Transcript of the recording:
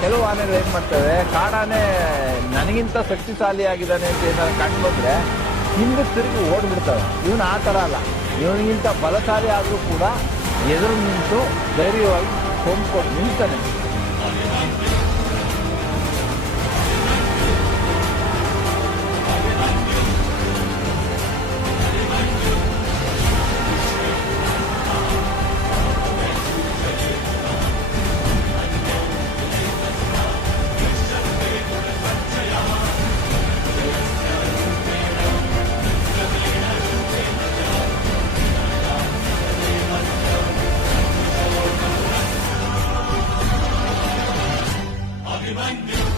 ಕೆಲವು ಆನೆಗಳು ಏನ್ ಮಾಡ್ತವೆ, ಕಾಡಾನೆ ನನಗಿಂತ ಶಕ್ತಿಶಾಲಿ ಆಗಿದ್ದಾನೆ ಅಂತ ಏನಾದ್ರು ಕಂಡು ಬಂದ್ರೆ ಹಿಂದೆ ತಿರುಗಿ ಓಡ್ಬಿಡ್ತವೆ. ಇವನು ಆ ಥರ ಅಲ್ಲ, ಇವನಿಗಿಂತ ಬಲಶಾಲಿ ಆದರೂ ಕೂಡ ಎದುರು ನಿಂತು ಧೈರ್ಯವಾಗಿ ಕೊಂಡ್ಕೊಂಡು ನಿಲ್ತಾನೆ. Abimanyu